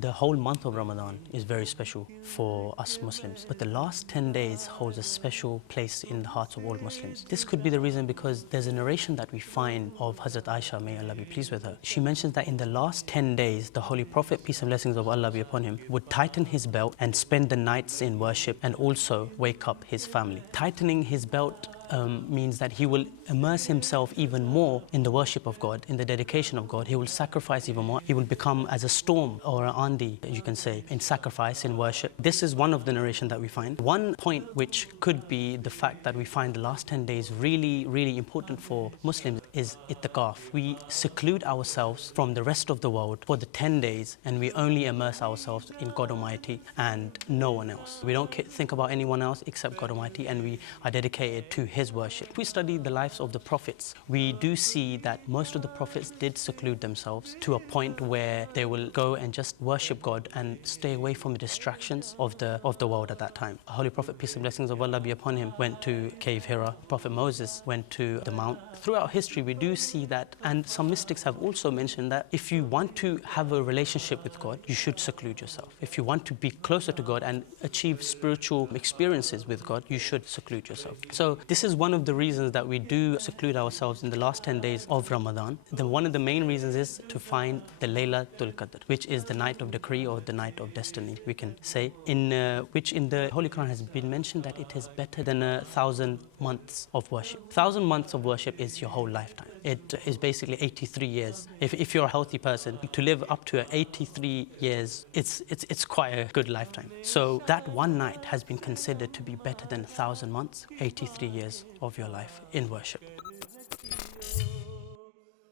The whole month of Ramadan is very special for us Muslims, but the last 10 days holds a special place in the hearts of all Muslims. This could be the reason because there's a narration that we find of Hazrat Aisha, may Allah be pleased with her. She mentions that in the last 10 days, the Holy Prophet, peace and blessings of Allah be upon him, would tighten his belt and spend the nights in worship and also wake up his family. Tightening his belt means that he will immerse himself even more in the worship of God, in the dedication of God. He will sacrifice even more. He will become as a storm or an andi, you can say, in sacrifice, in worship. This is one of the narration that we find. One point which could be the fact that we find the last 10 days really important for Muslims is itikaf. We seclude ourselves from the rest of the world for the 10 days and we only immerse ourselves in God Almighty and no one else. We don't think about anyone else except God Almighty, and we are dedicated to His worship. If we study the lives of the prophets, we do see that most of the prophets did seclude themselves to a point where they will go and just worship God and stay away from the distractions of the world at that time. Holy Prophet, peace and blessings of Allah be upon him, went to Cave Hira. Prophet Moses went to the Mount. Throughout history, we do see that, and some mystics have also mentioned that if you want to have a relationship with God, you should seclude yourself. If you want to be closer to God and achieve spiritual experiences with God, you should seclude yourself. So this is one of the reasons that we do seclude ourselves in the last 10 days of Ramadan. One of the main reasons is to find the Laylatul Qadr, which is the night of decree or the night of destiny, we can say, which in the Holy Quran has been mentioned that it is better than 1,000 months of worship. 1,000 months of worship is your whole lifetime. It is basically 83 years. If you're a healthy person, to live up to 83 years, it's quite a good lifetime. So that one night has been considered to be better than 1,000 months, 83 years of your life in worship.